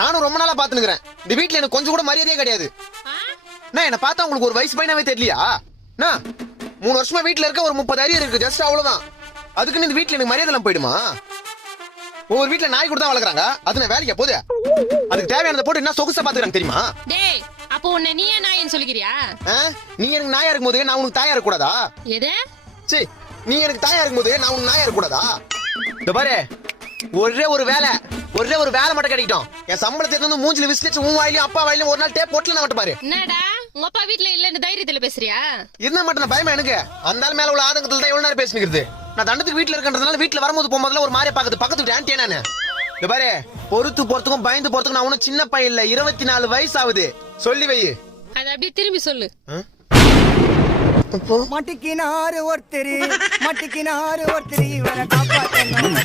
நானும் ரொம்ப நாளா பாத்துனுக்குறேன். இந்த வீட்டுல எனக்கு கொஞ்சம் கூட மரியாதையே கிடையாது. என்ன பார்த்தா உங்களுக்கு ஒரு வயசு பையனாவே தெரியலையா? 3 வருஷமா வீட்டுல இருக்க, ஒரு 30 அரியர் இருக்கு, ஜஸ்ட் அவ்வளவுதான். அதுக்குன்னு இந்த வீட்டுல எனக்கு மரியாதை எல்லாம் போயிடுமா? ஒவ்வொரு வீட்டுல நாய் கூட தான் வளர்க்குறாங்க. அது நான் வேலைக்கு போகுது. அதுக்கு தேவையானதை போட்டு என்ன சொகுசா பாத்துக்கிறாங்க தெரியுமா? டேய், அப்போ உன்னை நீயே நாயின்னு சொல்லிக்கிறியா? நீ எனக்கு நாயா இருக்கும் போது நான் உனக்கு தாயா இருக்க கூடாதா? எது? சீ, நீ எனக்கு தாயா இருக்கும் போது நான் உனக்கு நாயா இருக்க கூடாதா? இந்த பாரு, ஒரே ஒரு வேலை மட்டும் கிடைக்கட்டும். என் சம்பளத்தை வந்து மூஞ்சில விசிலிச்சு உன் வாயிலையும் அப்பா வாயிலையும் ஒரு நாள் டேப் போட்டுல நான் மட்டும் பாரு. என்னடா உங்க அப்பா வீட்டுல இல்லன்னு தைரியத்துல பேசுறியா? இருந்தா மட்டும் நான் பயமா எனக்கு. அந்த ஆள் மேல உள்ள ஆதங்கத்துல தான் எவ்வளவு நேரம் பேசிக்கிறது. நான் தண்டத்துக்கு வீட்டுல இருக்கன்றதுனால வீட்டுல வரும்போது போகும்போதுல ஒரு மாதிரியா பாக்குது. பக்கத்து வீட்டு ஆன்ட்டியா நானு. இந்த பாரு, பொறுத்து போறதுக்கும் பயந்து போறதுக்கும் நான் ஒன்னும் சின்ன பையன் இல்ல. 24 வயசு ஆகுது. சொல்லி வை. அது அப்படியே திரும்பி சொல்லு. மட்டிக்கினாரு ஒருத்தர் இவரை காப்பாத்தணும்.